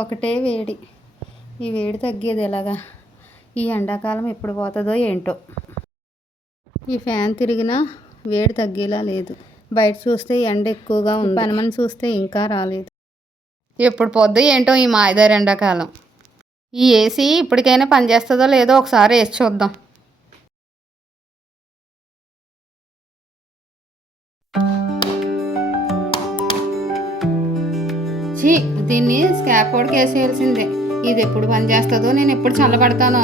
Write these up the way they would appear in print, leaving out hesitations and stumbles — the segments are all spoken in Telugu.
ఒకటే వేడి. ఈ వేడి తగ్గేది ఎలాగా? ఈ ఎండాకాలం ఎప్పుడు పోతుందో ఏంటో. ఈ ఫ్యాన్ తిరిగినా వేడి తగ్గేలా లేదు. బయట చూస్తే ఎండ ఎక్కువగా ఉంది. పనిమని చూస్తే ఇంకా రాలేదు. ఎప్పుడు పోద్దో ఏంటో ఈ మాయదారి ఎండాకాలం. ఈ ఏసీ ఇప్పటికైనా పనిచేస్తుందో లేదో ఒకసారి వేసి చూద్దాం. దీన్ని స్కాప్ బోర్డ్కి వేసేయాల్సిందే. ఇది ఎప్పుడు పని చేస్తుందో, నేను ఎప్పుడు చల్లబడతానో.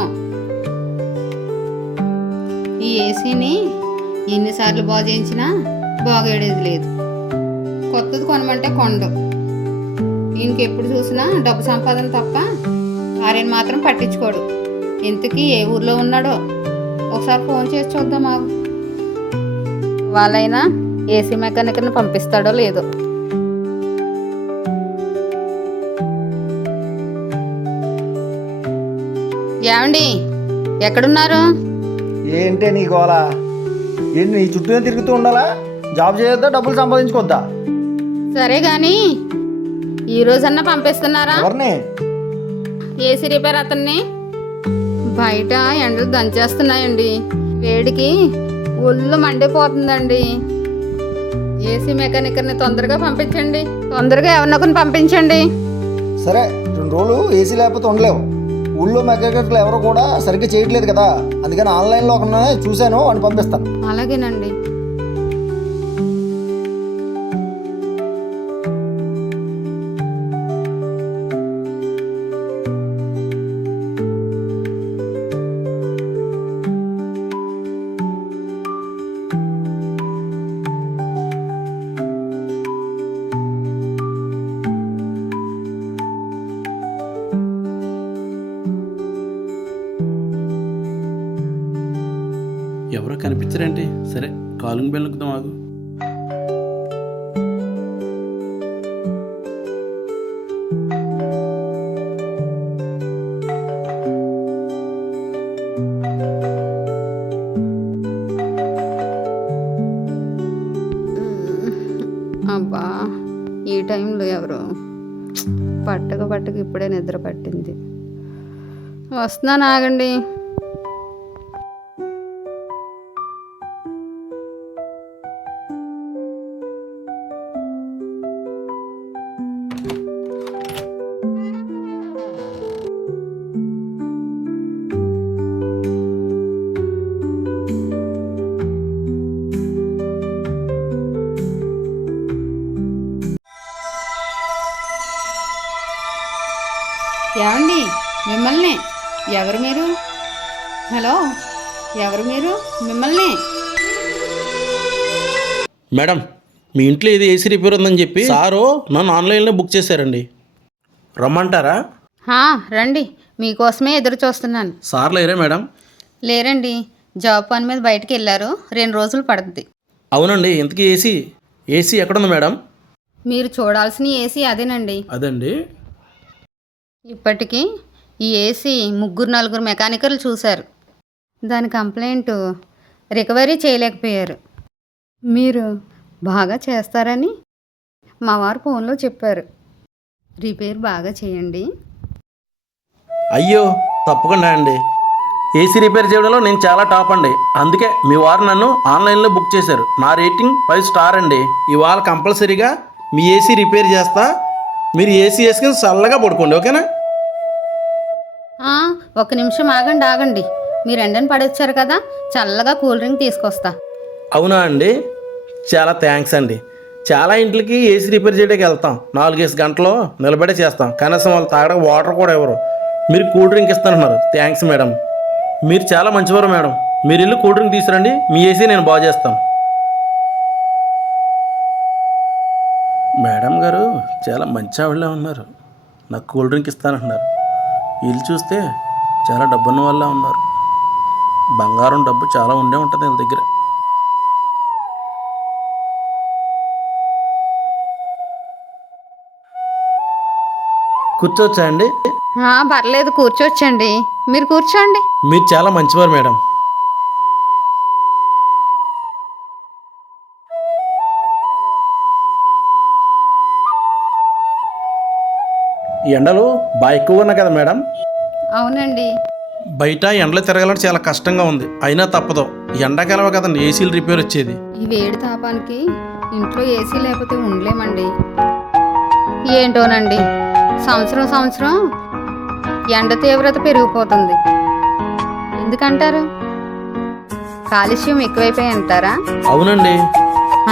ఈ ఏసీని ఎన్నిసార్లు బాగు చేయించినా బాగేడేది లేదు. కొత్తది కొనమంటే కొండు. ఈయనకి ఎప్పుడు చూసినా డబ్బు సంపాదన తప్ప భార్యను మాత్రం పట్టించుకోడు. ఇంతకీ ఏ ఊర్లో ఉన్నాడో ఒకసారి ఫోన్ చేసి చూద్దాం. మాకు వాళ్ళైనా ఏసీ మెకానిక్ని పంపిస్తాడో లేదో. ఏమండి, ఎక్కడున్నారు? ఏంటే నీ గోళ? ఏంటి నీ చుట్టూనే తిరుగుతూ ఉండాలా? జాబ్ చేయొద్దా, డబ్బులు సంపాదించుకోవద్దా? సరే గాని ఈ రోజన్నా పంపిస్తున్నారా? ఎవరిని? ఏసీ రిపేర్ అతన్ని. బయట ఎండలు దంచేస్తున్నాయండి. వేడికి ఒళ్ళు మండిపోతుందండి. ఏసీ మెకానిక్ని తొందరగా పంపించండి. తొందరగా ఎవరినొకరిని పంపించండి. సరే, 2 రోజులు ఏసీ లేకపోతే ఉండలేవు. ఊళ్ళో మెకానిక్లు ఎవరు కూడా సరిగ్గా చేయట్లేదు కదా, అందుకని ఆన్లైన్లో ఒక చూశాను, అని పంపిస్తాను. అలాగేనండి. ఎవరో కనిపించరేంటి? సరే, కాలింగ్ బెల్ నొక్కుదాం. ఆగు. అబ్బా, ఈ టైంలో ఎవరు? పట్టక ఇప్పుడే నిద్ర పట్టింది. వస్తున్నాను, ఆగండి. ఏమండి, మిమ్మల్ని. ఎవరు మీరు? హలో, ఎవరు మీరు? మిమ్మల్ని. మేడం, మీ ఇంట్లో ఏది ఏసీ రిపేర్ ఉందని చెప్పి సారు నన్ను ఆన్లైన్లో బుక్ చేశారండి. రమ్మంటారా? రండి, మీకోసమే ఎదురు చూస్తున్నాను. సార్ లేరా మేడం? లేరండి, జాబ్ పని మీద బయటికి వెళ్ళారు. 2 రోజులు పడుతుంది. అవునండి, ఇంతకీ ఏసీ ఎక్కడుంది మేడం? మీరు చూడాల్సిన ఏసీ అదేనండి. అదండి. ఇప్పటికీ ఈ ఏసీ 3-4 మెకానికల్ చూశారు. దాని కంప్లైంట్ రికవరీ చేయలేకపోయారు. మీరు బాగా చేస్తారని మా వారు ఫోన్లో చెప్పారు. రిపేర్ బాగా చేయండి. అయ్యో, తప్పకుండా అండి. ఏసీ రిపేర్ చేయడంలో నేను చాలా టాప్ అండి. అందుకే మీ వారు నన్ను ఆన్లైన్లో బుక్ చేశారు. నా రేటింగ్ 5 స్టార్ అండి. ఇవాళ కంపల్సరీగా మీ ఏసీ రిపేర్ చేస్తా. మీరు ఏసీ వేసుకుని చల్లగా పడుకోండి, ఓకేనా? ఒక నిమిషం ఆగండి. మీరు ఎండని పడొచ్చారు కదా, చల్లగా కూల్ డ్రింక్ తీసుకొస్తా. అవునా అండి, చాలా థ్యాంక్స్ అండి. చాలా ఇంట్లకి ఏసీ రిపేర్ చేయడానికి వెళ్తాం, 4-5 గంటలు నిలబడే చేస్తాం. కనీసం వాళ్ళు తాగడానికి వాటర్ కూడా ఎవరు. మీరు కూల్ డ్రింక్ ఇస్తానంటున్నారు. థ్యాంక్స్ మేడం, మీరు చాలా మంచివారు మేడం. మీరు ఇల్లు కూల్ డ్రింక్ తీసుకురండి, మీ ఏసీ నేను బాగు చేస్తాను. మేడం గారు చాలా మంచి ఆవిడలా ఉన్నారు. నాకు కూల్ డ్రింక్ ఇస్తానంటున్నారు. వీళ్ళు చూస్తే చాలా డబ్బున్న వాళ్ళ ఉన్నారు. బంగారం డబ్బు చాలా ఉండే ఉంటుంది వీళ్ళ దగ్గర. కూర్చోవచ్చా అండి? పర్లేదు, కూర్చోవచ్చండి. మీరు కూర్చోండి. మీరు చాలా మంచివారు మేడం. ఎండలు బాగా ఎక్కువగా ఉన్నాయి కదా మేడం. అవునండి. బయట ఎండలో తిరగాలంటే చాలా కష్టంగా ఉంది, అయినా తప్పదు. ఎండాకాలం కదండి ఏసీలు రిపేర్ వచ్చేది. ఈ వేడి తాపానికి ఇంట్లో ఏసీ లేకపోతే ఉండలేమండి. ఏంటోనండి, సంవత్సరం సంవత్సరం ఎండ తీవ్రత పెరిగిపోతుంది. ఎందుకంటారు? కాలుష్యం ఎక్కువైపోయి అంటారా? అవునండి.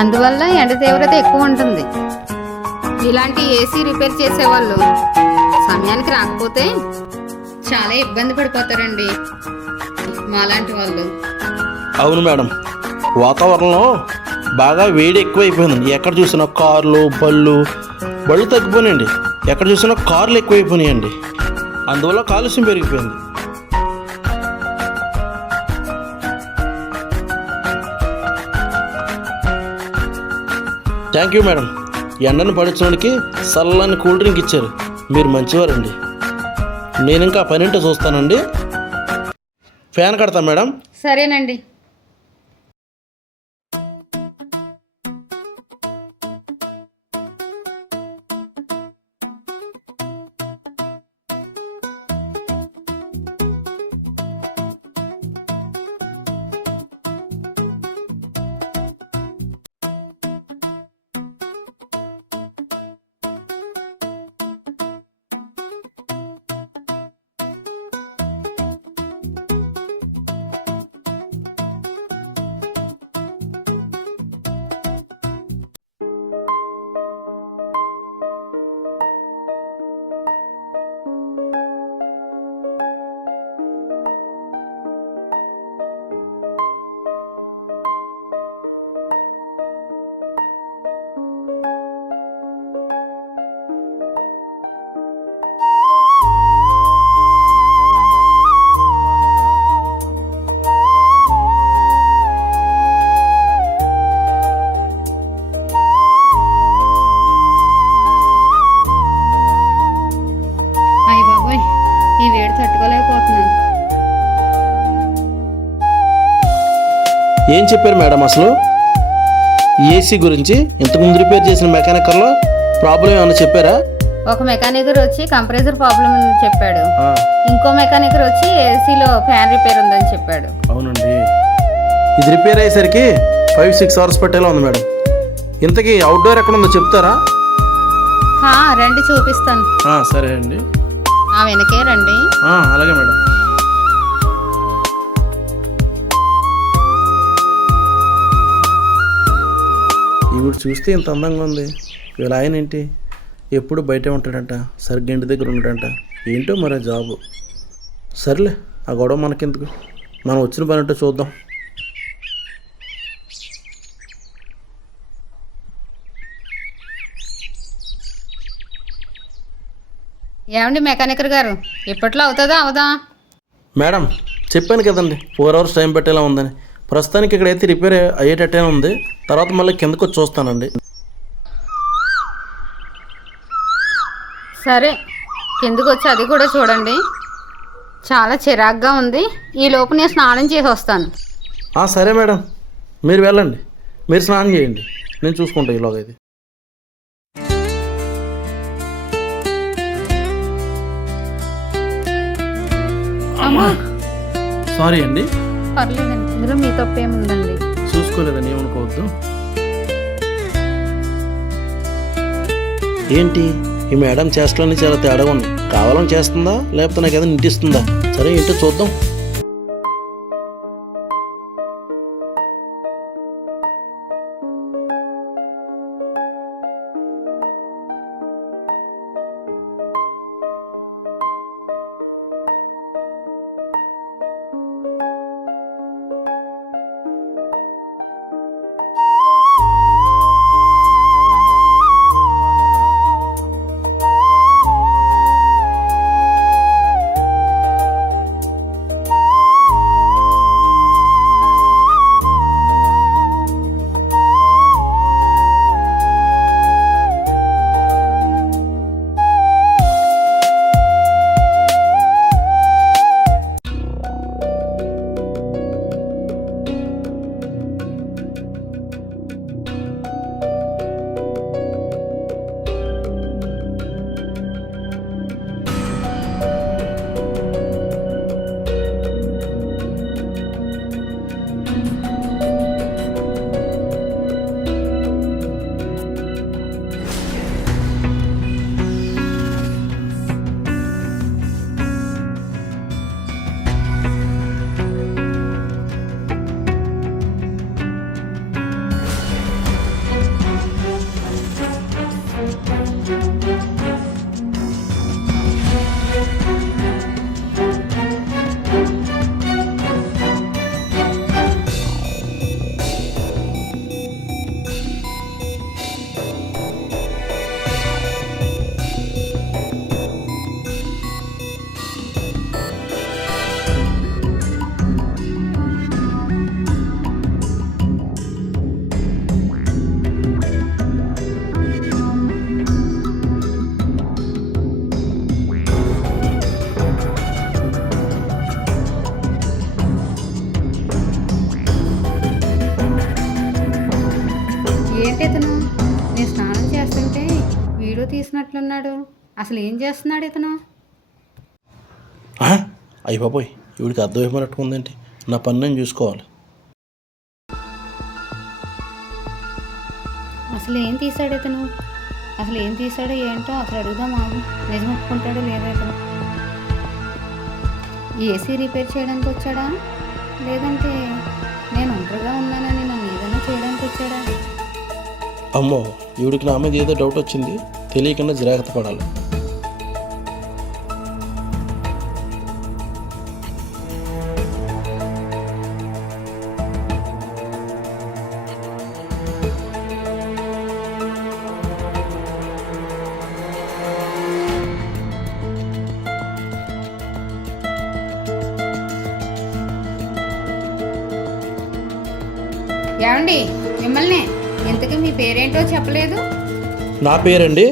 అందువల్ల ఎండ తీవ్రత ఎక్కువ ఉంటుంది. ఇలాంటి ఏసీ రిపేర్ చేసేవాళ్ళు సమయానికి రాకపోతే చాలా ఇబ్బంది పడిపోతారండి మాలాంటి వాళ్ళు. అవును మేడం, వాతావరణంలో బాగా వేడి ఎక్కువైపోయిందండి. ఎక్కడ చూసినా కార్లు బళ్ళు తగ్గిపోయినాయండి. ఎక్కడ చూసినా కార్లు ఎక్కువైపోయినాయండి. అందువల్ల కాలుష్యం పెరిగిపోయింది. థ్యాంక్ యూ మేడం, ఎండను పడించడానికి చల్లని కూల్ డ్రింక్ ఇచ్చారు. మీరు మంచివారండి. నేను ఇంకా పని ఉంటే చూస్తానండి. ఫ్యాన్ కడతా మేడం. సరేనండి. అయ్య బాబోయ్, ఈ వేడి తట్టుకోలేకపోతున్నాను. ఏం చెప్పారు మేడం అసలు ఏసీ గురించి? ఇంతకుముందు రిపేర్ చేసిన మెకానికల్లో ప్రాబ్లం ఏమైనా చెప్పారా? ఒక మెకానికర్ వచ్చి కంప్రెసర్ ప్రాబ్లం ఉందని చెప్పాడు. ఇంకో మెకానికర్ వచ్చి ఏసీలో ఫ్యాన్ రిపేర్ ఉందని చెప్పాడు. అవునండి, ఇది రిపేర్ అయ్యేసరికి 5-6 అవర్స్ పట్టేలా ఉంది మేడం. ఇంతకీ అవుట్డోర్ ఎక్కడ ఉందో చెప్తారా? రండి చూపిస్తాను. సరే అండి. ఆ వెనకే రండి. అలాగే మేడం. ఈవిడ చూస్తే ఇంత అందంగా ఉంది. వీళ్ళ ఆయన ఏంటి ఎప్పుడు బయటే ఉంటాడంట, సరిగ్గా ఇంటి దగ్గర ఉంటాడంట. ఏంటో మరి జాబు. సర్లే, ఆ గొడవ మనకెందుకు, మనం వచ్చిన పని అంటే చూద్దాం. ఏమండి మెకానికర్ గారు, ఇప్పట్లో అవుతుందా అవదా? మేడం చెప్పాను కదండి 4 అవర్స్ టైం పెట్టేలా ఉందని. ప్రస్తుతానికి ఇక్కడైతే రిపేర్ అయ్యేటట్టే ఉంది. తర్వాత మళ్ళీ కిందకు వచ్చి చూస్తానండి. సరే, కిందకు వచ్చి అది కూడా చూడండి. చాలా చిరాగ్గా ఉంది. ఈ లోపు నేను స్నానం చేసి వస్తాను. సరే మేడం, మీరు వెళ్ళండి. మీరు స్నానం చేయండి, నేను చూసుకుంటా ఈలోగా ఇది. సారీ అండి. పర్లేదండి, ఇందులో మీ తప్పేముందండి. చూసుకోలేదని ఏమనుకోవద్దు. ఏంటి ఈ మేడం చేష్టలన్నీ చాలా తేడాగా ఉన్నాయి. కావాలని చేస్తుందా లేకపోతే నాకు ఏదైనా ఇంటిస్తుందా? సరే ఏంటో చూద్దాం. అంటున్నాడు? అసలు ఏం చేస్తున్నాడు ఇతను? అయ్య బాబోయ్, వీడికి అర్థమైపోయినట్టు ఉందేంటి? నా పని నేను చూసుకోవాలి. అసలు ఏం తీశాడు ఇతను? అసలు ఏం తీశాడో ఏంటో అసలు అడుగుదాం ఆగు. నిజం ఒప్పుకుంటాడో లేదా ఇతను? ఏసీ రిపేర్ చేయడానికి వచ్చాడా, లేదంటే నేను ఒంటరిగా ఉన్నానని నన్ను ఏదైనా చేయడానికి వచ్చాడా? అమ్మో, వీడికి నా మీద ఏదో డౌట్ వచ్చింది. తెలియకుండా జాగ్రత్త పడాలి. ఏమండి, మిమ్మల్ని ఇంతకీ మీ పేరేంటో చెప్పలేదు? నా పేరండి,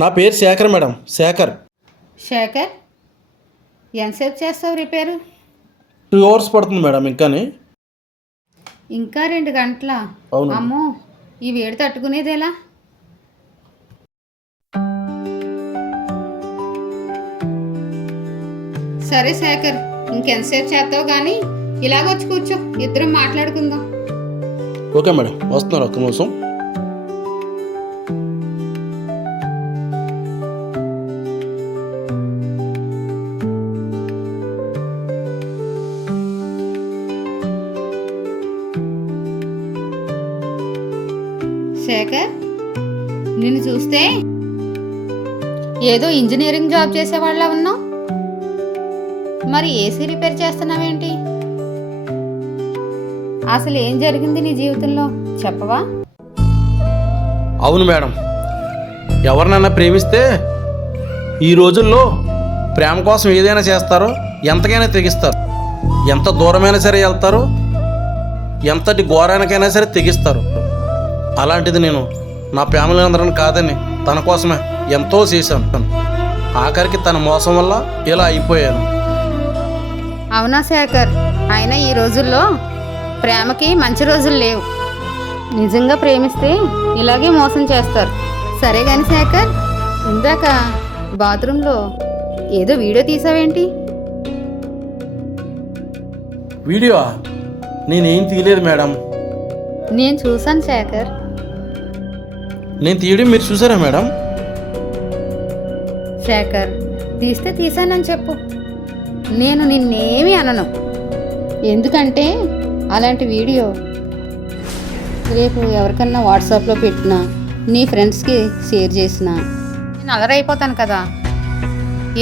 నా పేరు శేఖర్ మేడం, శేఖర్. శేఖర్, ఎంతసేపు చేస్తావు రిపేరు? 2 hours పడుతుంది మేడం. ఇంకా 2 గంటలా? అవును. అమ్మో, ఈ వేడి తట్టుకునేది ఎలా? సరే శేఖర్, ఇంకెంతసేపు చేస్తావు కానీ ఇలాగొచ్చి కూర్చో, ఇద్దరం మాట్లాడుకుందాం. ఓకే మేడం, వస్తున్నారు, ఒక్క నిమిషం. శేఖర్, నిన్ను చూస్తే ఏదో ఇంజనీరింగ్ జాబ్ చేసేవాళ్ళ ఉన్నావు. మరి ఏసీ రిపేర్ చేస్తున్నావేంటి? అసలు ఏం జరిగింది నీ జీవితంలో చెప్పవా? అవును మేడం, ఎవరినైనా ప్రేమిస్తే ఈ రోజుల్లో ప్రేమ కోసం ఏదైనా చేస్తారో, ఎంతకైనా తెగిస్తారు. ఎంత దూరమైనా సరే వెళ్తారు, ఎంతటి ఘోరానికైనా సరే తెగిస్తారు. అలాంటిది నేను నా ఫ్యామిలీ అందరిని కాదని తన కోసమే ఎంతో చేశాను. ఆఖరికి తన మోసం వల్ల ఇలా అయిపోయాను. అవునా శేఖర్, అయినా ఈ రోజుల్లో ప్రేమకి మంచి రోజులు లేవు. నిజంగా ప్రేమిస్తే ఇలాగే మోసం చేస్తారు. సరే కానీ శేఖర్, ఇందాక బాత్రూంలో ఏదో వీడియో తీసావేంటి? వీడియో నేనేం తీయలేదు మేడం. నేను చూసాను శేఖర్. నేను తీయడం మీరు చూసారా మేడం? శేఖర్, తీస్తే తీసానని చెప్పు, నేను నిన్నేమీ అనను. ఎందుకంటే అలాంటి వీడియో రేపు ఎవరికన్నా వాట్సాప్లో పెట్టినా, నీ ఫ్రెండ్స్కి షేర్ చేసినా నేను అలరైపోతాను కదా.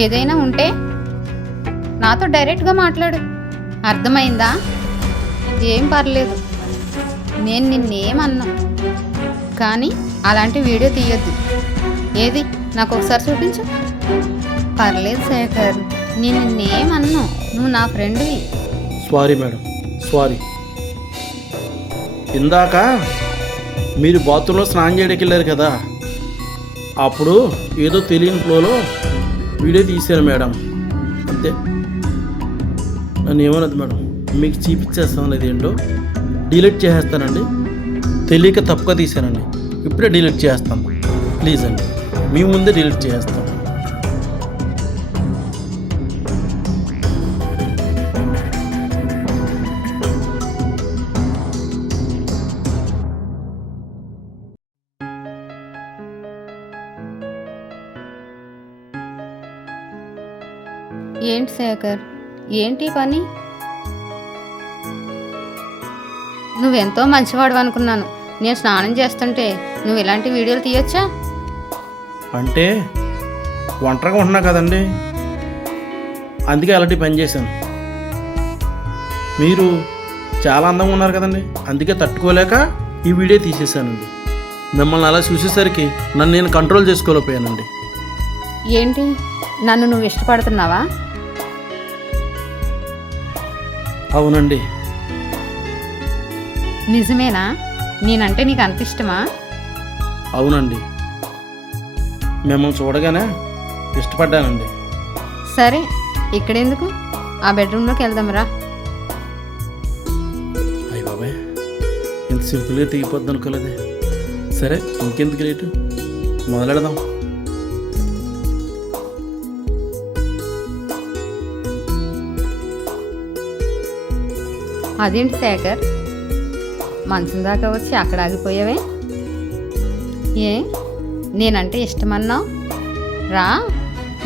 ఏదైనా ఉంటే నాతో డైరెక్ట్గా మాట్లాడు, అర్థమైందా? ఏం పర్లేదు, నేను నిన్నేమన్నా, కానీ అలాంటి వీడియో తీయొద్దు. ఏది నాకు ఒకసారి చూపించు. పర్లేదు శేఖర్, నేను నిన్నేమన్నా, నువ్వు నా ఫ్రెండ్వి. Sorry madam, sorry. ఇందాక మీరు బాత్రూంలో స్నానం చేయడానికి వెళ్ళారు కదా, అప్పుడు ఏదో తెలియని ఫ్లోలో వీడియో తీశాను మేడం, అంతే. నన్ను ఏమన్నది మేడం, మీకు చూపించేస్తాను. ఇదేంటో డిలీట్ చేసేస్తానండి. తెలియక తప్పుగా తీశానండి, ఇప్పుడే డిలీట్ చేస్తాను. ప్లీజ్ అండి, మీ ముందే డిలీట్ చేసేస్తాను. ఏంటి శేఖర్, ఏంటి పని? నువ్వెంతో మంచివాడు అనుకున్నాను. నేను స్నానం చేస్తుంటే నువ్వు ఇలాంటి వీడియోలు తీయొచ్చా? అంటే ఒంటరిగా ఉంటున్నా కదండి, అందుకే అలాంటి పని చేశాను. మీరు చాలా అందంగా ఉన్నారు కదండి, అందుకే తట్టుకోలేక ఈ వీడియో తీసేసానండి. మిమ్మల్ని అలా చూసేసరికి నన్ను నేను కంట్రోల్ చేసుకోలేకపోయానండి. ఏంటి, నన్ను నువ్వు ఇష్టపడుతున్నావా? అవునండి. నిజమేనా? నేనంటే నీకు అంత ఇష్టమా? అవునండి, మిమ్మల్ని చూడగానే ఇష్టపడ్డానండి. సరే, ఇక్కడెందుకు, ఆ బెడ్రూమ్లోకి వెళ్దాంరా. అయ్య బాబాయ్, ఇంత సింపుల్గా తెగిపోద్ది అనుకోలేదే. సరే, ఇంకెందుకు లేటు, మొదలెడదాం. అదేంటి శేఖర్, మంచం దాకా వచ్చి అక్కడ ఆగిపోయావే? ఏ నేనంటే ఇష్టమన్నావు? రా,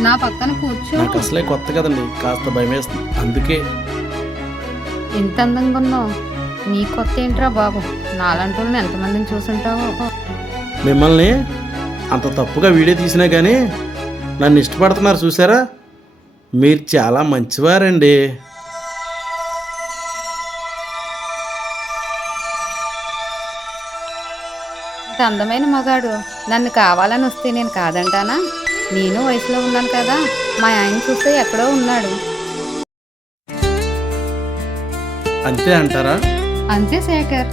నా పక్కన కూర్చో. నాకు అసలే కొత్త కదండి, కాస్త భయం వేస్తుంది అందుకే. ఎంత అందంగా ఉన్నావు. నీ కొత్త ఏంట్రా బాబు, నాలంటూ ఎంతమందిని చూసుంటావో. మిమ్మల్ని అంత తప్పుగా వీడియో తీసినా కానీ నన్ను ఇష్టపడుతున్నారు చూసారా? మీరు చాలా మంచివారండి. ఇంత అందమైన మగాడు నన్ను కావాలని వస్తే నేను కాదంటానా? నేను వయసులో ఉన్నాను కదా, మా ఆయన చూస్తే ఎక్కడో ఉన్నాడు. అంతే అంటారా? అంతే శేఖర్.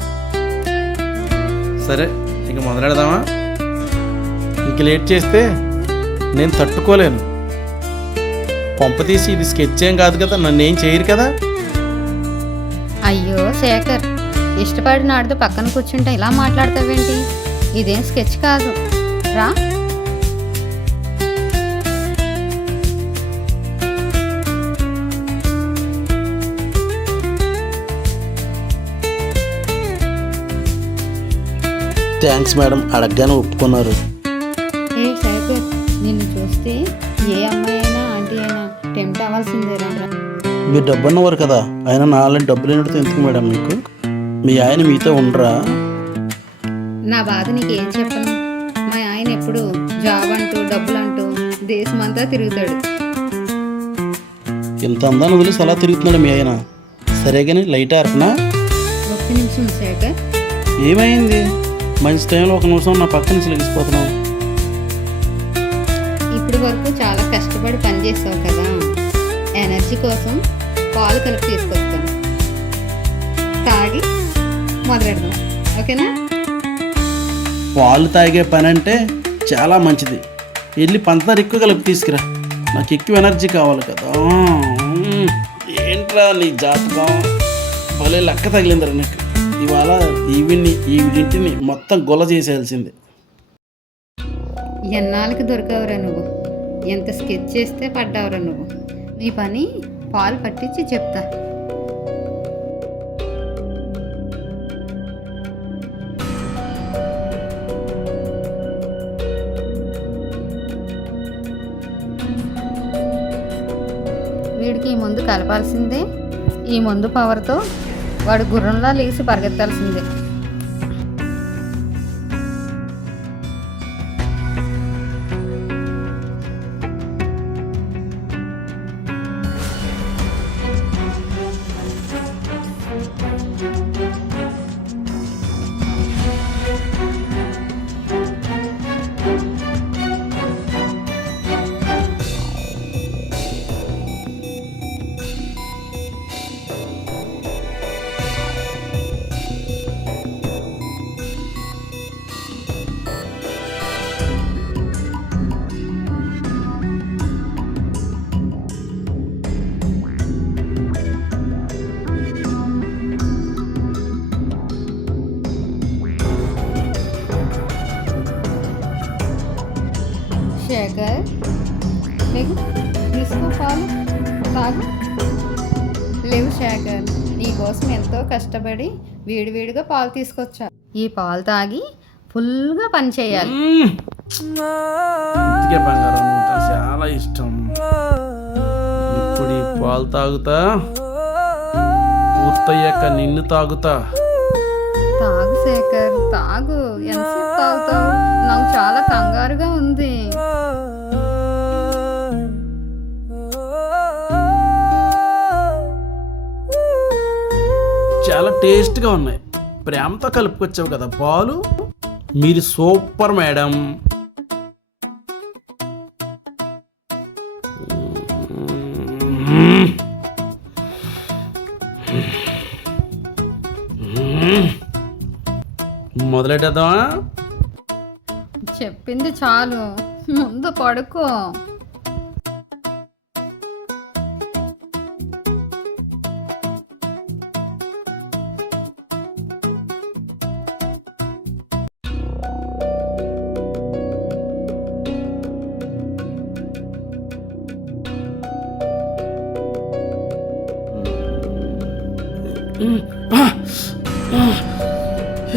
సరే, ఇక మొదలెడదామా? ఇంక లేట్ చేస్తే నేను తట్టుకోలేను. కొంపతీసి ఇది స్కెచ్ ఏం కాదు కదా, నన్ను ఏం చేయరు కదా. అయ్యో శేఖర్, ఇష్టపడిన ఆడితో పక్కన కూర్చుంటే ఇలా మాట్లాడతావేంటి? ఇదేం స్కెచ్ కాదు, రా. థ్యాంక్స్ మేడం, అడగగానే ఒప్పుకున్నారు. ఏ శేఖర్, నిన్ను చూస్తే ఏ అమ్మాయి అయినా ఆంటీ అయినా టెంప్ట్ అవ్వాల్సిందేరా. మీరు డబ్బు అన్నవారు కదా, ఆయన నాలుగు డబ్బులు అయినట్టు ఎందుకు మేడం మీకు? మీ ఆయన మీతో ఉండరా? నా బాధ నీకేం చెప్పను. మా ఆయన ఎప్పుడు జాబ్ అంటూ డబ్బులు అంటూ దేశమంతా తిరుగుతాడు. ఇంత అందాన్ని వదిలేసి అలా తిరుగుతున్నాడు మీ ఆయన. సరే కానీ లైట్ ఆర్పనా? ఒక్క నిమిషం శేఖర్. ఏమైంది? మంచి టైంలో ఒక నిమిషం నా పక్కన నుంచి లెగిసిపోతున్నావు. ఇప్పటి వరకు చాలా కష్టపడి పనిచేస్తావు కదా, ఎనర్జీ కోసం పాలు కలిపి తీసుకొస్తాను, తాగి మొదలెడదాం, ఓకేనా? పాలు తాగే పని అంటే చాలా మంచిది. వెళ్ళి పంచదార ఎక్కువ కలిపి తీసుకురా, నాకు ఎక్కువ ఎనర్జీ కావాలి కదా. ఏంట్రా నీ జాతకం, భలే లెక్క తగిలిందిరా నీకు. ఇవాళ ఈవిడింటిని మొత్తం గొల్ల చేసేయాల్సిందే. ఎన్నాళ్ళకి దొరకవురా నువ్వు, ఎంత స్కెచ్ చేస్తే పడ్డావురా నువ్వు. నీ పని పాలు పట్టించి చెప్తా. వీడికి ఈ మందు కలపాల్సిందే. ఈ మందు పవర్తో వాడు గుర్రంలా లేచి పరిగెత్తాల్సిందే. శేఖర్, లేవు, తీసుకో పాలు, తాగు. లేవు శేఖర్, నీకోసం ఎంతో కష్టపడి వేడివేడిగా పాలు తీసుకొచ్చా. ఈ పాలు తాగి ఫుల్గా పని చేయాలి. ఇంటికే బంగారం చాలా ఇష్టం. ఇప్పుడు ఈ పాలు తాగుతా, పూర్తయ్యాక నిన్ను తాగుతా. తాగు శేఖర్, తాగు. ఎంతసేపు తాగుతావు? నాకు చాలా కంగారుగా ఉంది. చాలా టేస్ట్గా ఉన్నాయి. ప్రేమతో కలుపుకొచ్చావు కదా పాలు. మీరు సూపర్ మేడం. మొదలెట్టేద్దామా? చెప్పింది చాలు, ముందు పడుకో.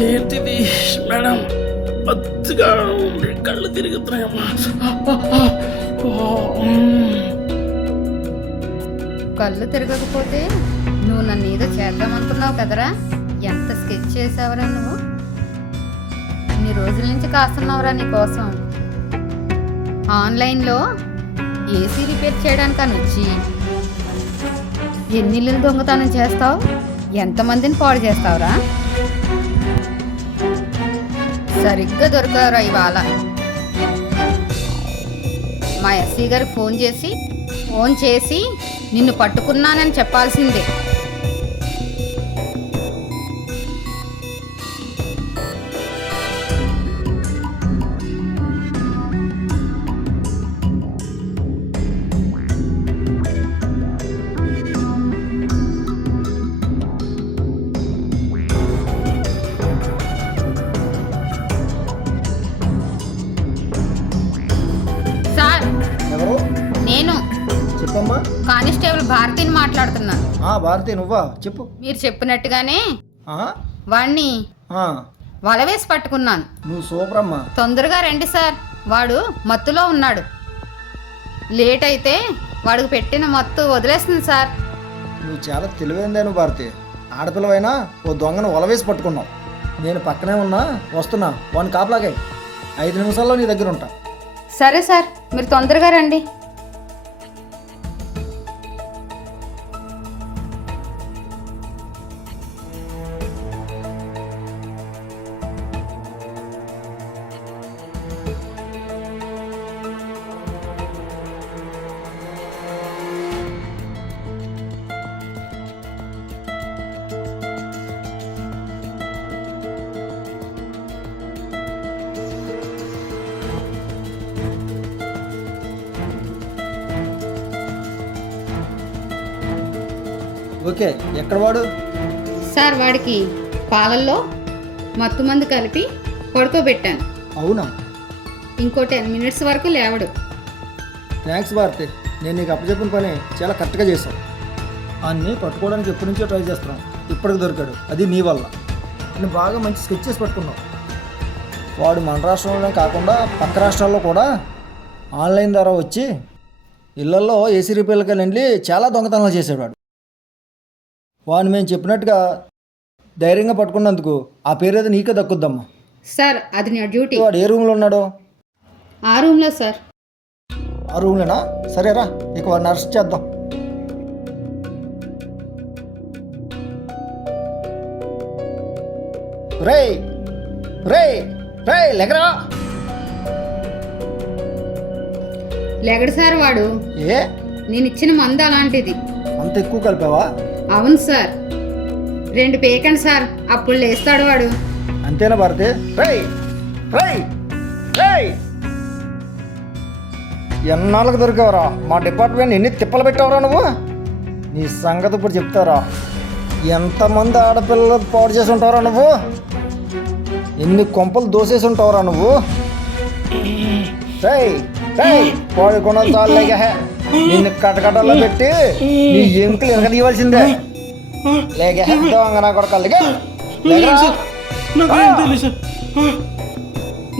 ఏంటిది మేడం? పచ్చిగా ఉంది, కళ్ళు తిరుగుతున్నాయమ్మా. కళ్ళు తిరగకపోతే నువ్వు నన్ను ఏదో చేద్దామనుకున్నావు కదరా. ఎంత స్కెచ్ చేసావురా నువ్వు. ఇన్ని రోజుల నుంచి కాస్తున్నావురా నీ కోసం. ఆన్లైన్లో ఏసీ రిపేర్ చేయడానికని వచ్చి ఎన్ని ఇల్లులు దొంగతనం చేస్తావు, ఎంతమందిని పాడు చేస్తావురా. సరిగ్గా దొరికావురా ఇవాళ. మా ఎస్సీ గారికి ఫోన్ చేసి నిన్ను పట్టుకున్నానని చెప్పాల్సిందే. సార్, ఎవరు? నేను చెప్పమ్మా. కానిస్టేబుల్ భారతిని మాట్లాడుతున్నాను. భారతి నువ్వా? చెప్పు. మీరు చెప్పినట్టుగానే ఆ? వాడిని ఆ, వలవేసి పట్టుకున్నాను. నువ్వు సూపర్ అమ్మా. తొందరగా రండి సార్, వాడు మత్తులో ఉన్నాడు. లేట్ అయితే వాడికి పెట్టిన మత్తు వదిలేస్తుంది సార్. నువ్వు చాలా తెలివైందేను భారతి. ఆడపిల్లవైనా ఓ దొంగను వలవేసి పట్టుకున్నావు. నేను పక్కనే ఉన్నా, వస్తున్నా. వాడిని కాపలాగా 5 నిమిషాల్లో నీ దగ్గర ఉంటా. సరే సార్, మీరు తొందరగా రండి. ఓకే, ఎక్కడ వాడు? సార్, వాడికి పాలల్లో మత్తు మందు కలిపి పడుకోబెట్టాను. అవునా? ఇంకో 10 మినిట్స్ వరకు లేవడు. థ్యాంక్స్ భారతి, నేను నీకు అప్పచెప్పిన పని చాలా కరెక్ట్గా చేశాను. అన్నీ పట్టుకోవడానికి ఎప్పటి నుంచో ట్రై చేస్తున్నాను, ఇప్పటికి దొరికాడు. అది నీ వల్ల. నేను బాగా మంచి స్కెచ్ చేసి పట్టుకున్నావు. వాడు మన రాష్ట్రంలోనే కాకుండా పక్క రాష్ట్రాల్లో కూడా ఆన్లైన్ ద్వారా వచ్చి ఇళ్లల్లో ఏసీ రిపేర్లకి వెళ్ళి చాలా దొంగతనాలు చేసేవాడు. వాడిని మేము చెప్పినట్టుగా ధైర్యంగా పట్టుకున్నందుకు ఆ పేరు ఏదో నీకే దక్కుద్దమ్మా. సార్, అది నా డ్యూటీ. వాడు ఏ రూమ్లో ఉన్నాడో? ఆ రూమ్లో సార్. ఆ రూమ్లోనా? సరేరా, ఇక వాడిని అరెస్ట్ చేద్దాం. రేయ్ రేయ్ రేయ్, లెగరా. లెగడు సార్. వాడు ఏ నేను ఇచ్చిన మందు అలాంటిది. అంత ఎక్కువ కలిపావా? అవును సార్. 2 పేకండి సార్, అప్పుడు లేస్తాడు వాడు. అంతేనా భారతి? రేయ్ రేయ్ రేయ్, ఎన్నాళ్ళకు దొరికావరా? మా డిపార్ట్మెంట్ ఎన్ని తిప్పలు పెట్టావరా నువ్వు? నీ సంగతి ఇప్పుడు చెప్తారా? ఎంతమంది ఆడపిల్లలు పాడు చేసి ఉంటావురా నువ్వు? ఎన్ని కొంపలు దోసేసి ఉంటావురా నువ్వు? రేయ్ రేయ్, పాడు కొనాలి చాలేగా. నిన్ను కటకటల్లో పెట్టి నీ ఎంకులు వెనక తీయవలసిందే. లేక దొంగ కొడకల్లిగా. నాకేం తెలుసు.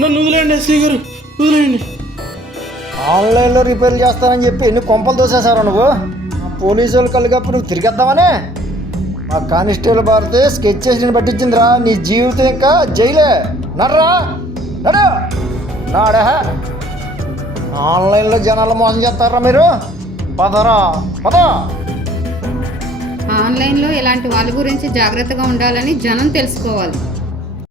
నన్ను వదిలేండి ఎస్సీ గారు, వదిలేండి. ఆన్లైన్లో రిపేర్లు చేస్తానని చెప్పి ఎన్ని కొంపలు దోసేశారు నువ్వు? పోలీసు వాళ్ళు కలిగప్పుడు నువ్వు తిరిగేద్దామనే. మా కానిస్టేబుల్ భారతి స్కెచ్ చేసి నేను పట్టించిందిరా. నీ జీవితం ఇంకా జైలే. నడరా నడు. నాడే ఆన్లైన్లో జనాలు మోసం చేస్తారా మీరు? పదరా పద. ఆన్లైన్లో ఇలాంటి వాళ్ళ గురించి జాగ్రత్తగా ఉండాలని జనం తెలుసుకోవాలి.